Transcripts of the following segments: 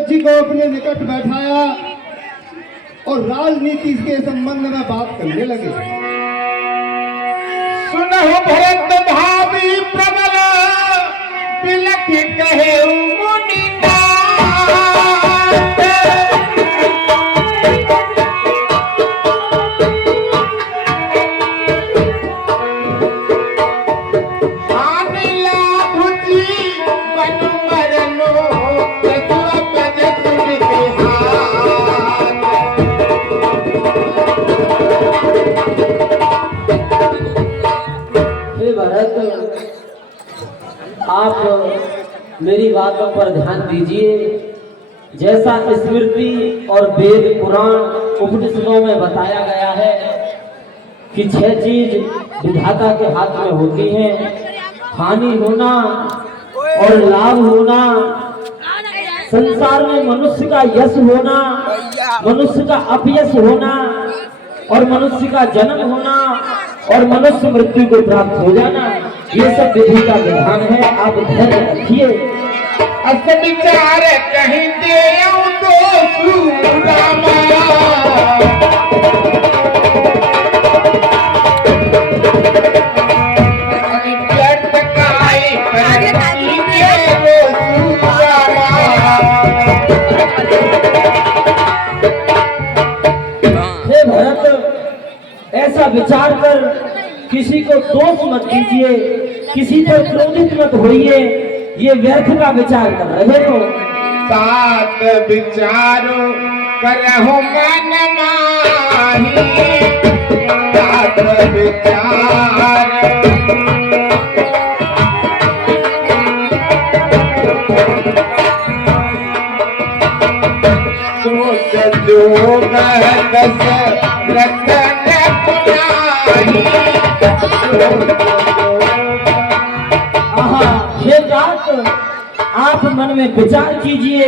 भगत जी को अपने निकट बैठाया और राजनीति के संबंध में बात करने लगे। सुनहु भरत भावी प्रबल बिलख कहे मुनिनाथ। आप मेरी बातों पर ध्यान दीजिए। जैसा स्मृति और वेद पुराण उपनिषदों में बताया गया है कि 6 चीज विधाता के हाथ में होती हैं, हानि होना और लाभ होना, संसार में मनुष्य का यश होना, मनुष्य का अपयश होना और मनुष्य का जन्म होना और मनुष्य मृत्यु को प्राप्त हो जाना। ये सब विधि का विधान है, आप धैर्य रखिए। अस विचार कहीं देऊं तो सुरामा, व्यर्थ काई करती देवो सुरामा। हे भरत, ऐसा विचार कर किसी को दोष मत दीजिए, किसी पर क्रोधित मत होइए। ये व्यर्थ का विचार कर रहे हो। सात विचारो करहु मन माही, सात विचार सोच जोग दस रतन पुनाही। हे तात, आप मन में विचार कीजिए।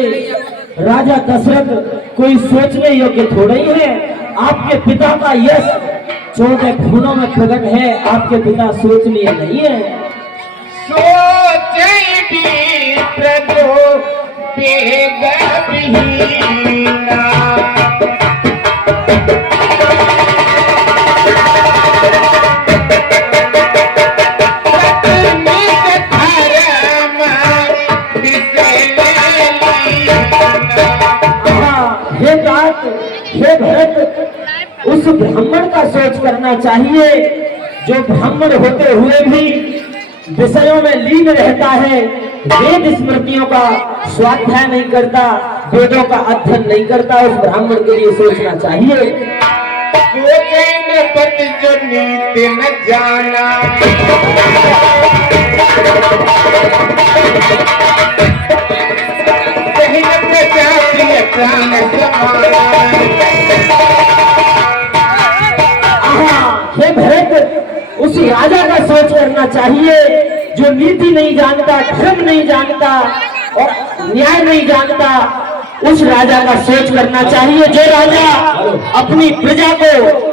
राजा दशरथ कोई सोचने योग्य थोड़ा ही है। आपके पिता का यश 14 खूनों में प्रकट है, आपके पिता सोचनीय नहीं है। सोचे भी प्रजो वेद विहीना, हे भरत, उस ब्राह्मण का सोच करना चाहिए जो ब्राह्मण होते हुए भी विषयों में लीन रहता है, वेद स्मृतियों का स्वाध्याय नहीं करता, वेदों का अध्ययन नहीं करता। उस ब्राह्मण के लिए सोचना चाहिए। सोचे न पत जो नीति न जाना, कहीं न प्रजाति प्राण समाना। हे भरत, उस राजा का सोच करना चाहिए जो नीति नहीं जानता, धर्म नहीं जानता और न्याय नहीं जानता। उस राजा का सोच करना चाहिए। जो राजा अपनी प्रजा को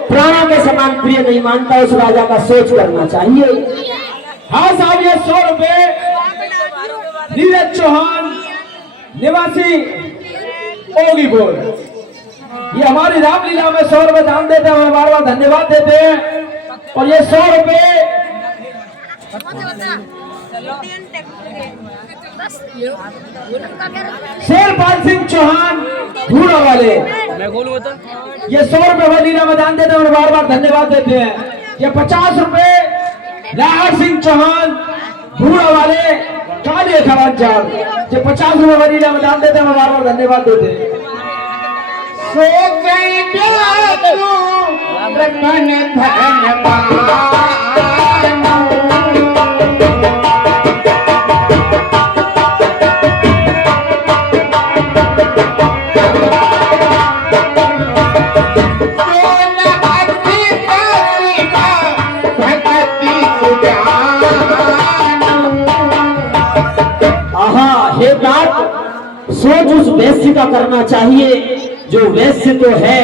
प्राणों के समान प्रिय नहीं मानता, उस राजा का सोच करना चाहिए। हाँ साहब, ये 100 रुपए नीरज चौहान निवासी ओगीपुर, ये हमारी रामलीला में 100 रुपए दान देते हैं, हमें बार बार धन्यवाद देते हैं। और ये 100 रुपए शेरपाल सिंह चौहान धूड़ा वाले, ये 100 रुपए लीला में दान देते हैं, हमें बार बार धन्यवाद देते हैं। ये 50 रुपए लाहर सिंह चौहान धूड़ा वाले काली खराचार, ये 50 रुपए लीला में दान देते हैं, हमें बार बार धन्यवाद देते हैं। सो गई प्यासू रतन धनवान, सोच उस वैश्य का करना चाहिए जो वैश्य तो है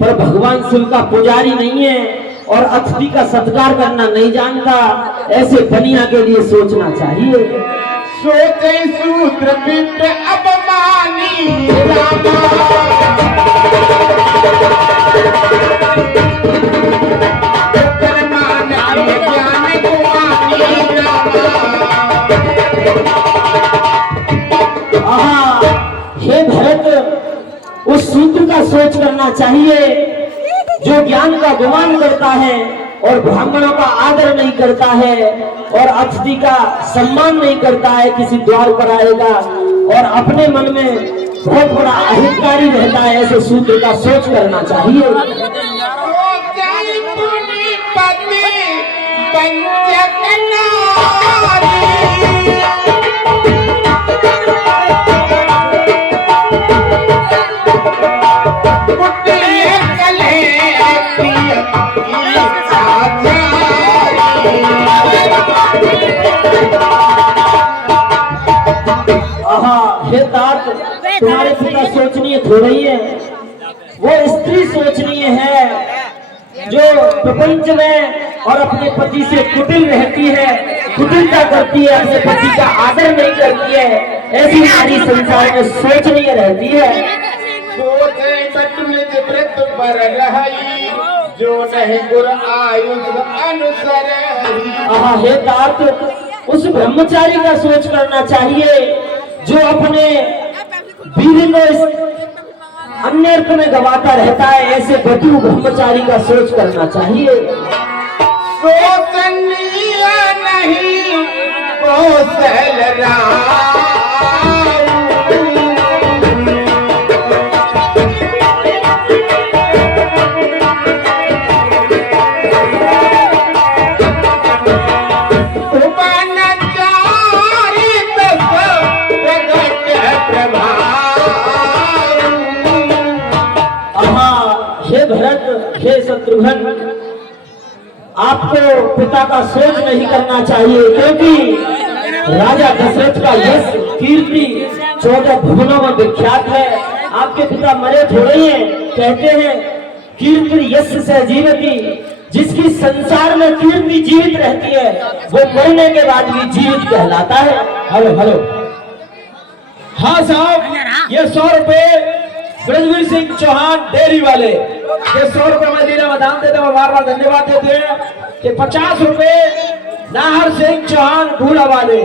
पर भगवान शिव का पुजारी नहीं है और अतिथि का सत्कार करना नहीं जानता। ऐसे बनिया के लिए सोचना चाहिए। सोचे सूत्र पिंड अपमानी का सोच करना चाहिए। जो ज्ञान का गुमान करता है और ब्राह्मणों का आदर नहीं करता है और अतिथि का सम्मान नहीं करता है, किसी द्वार पर आएगा और अपने मन में बहुत बड़ा अहंकारी रहता है, ऐसे शूद्र का सोच करना चाहिए। हे तात, तुम्हारे पिता सोचनीय थोड़ी है, वो स्त्री सोचनीय है जो प्रपंच में और अपने पति से कुटिल रहती है, कुटिलता करती है, अपने पति का आदर नहीं करती है, ऐसी नारी संसार में सोचनीय रहती है। जो नहीं गुर आयुष अनुसर। हे तात, उस ब्रह्मचारी का सोच करना चाहिए जो अपने बीवी को अन्यर्थ में गवाता रहता है, ऐसे बधू ब्रह्मचारी का सोच करना चाहिए। सोचनीय नहीं कौशल राम। हे शत्रुघ्न, आपको पिता का सोच नहीं करना चाहिए, क्योंकि राजा दशरथ का यश कीर्ति 14 भुवनों में विख्यात है। आपके पिता मरे थोड़े हैं, कहते हैं कीर्ति यश से जीवती, जिसकी संसार में कीर्ति जीवित रहती है वो मरने के बाद भी जीवित कहलाता है। हेलो हेलो, हाँ साहब, ये 100 रुपए ब्रजवीर सिंह चौहान डेयरी वाले, ये 100 रुपए मदीना में दान देते हैं, बार बार धन्यवाद देते हैं। कि 50 रुपए नाहर सिंह चौहान भूला वाले,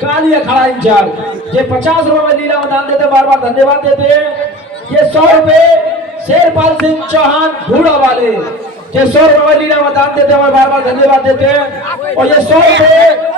काली अखाड़ा इंचार्ज, ये 50 रुपए मदीना में दान देते हैं, बार बार धन्यवाद देते हैं। ये 100 रुपए शेरपाल सिंह चौहान भूला वाले, ये 100 रुपए मदीना में दान देते हैं, बार बार धन्यवाद देते हैं। और ये 100 रुपए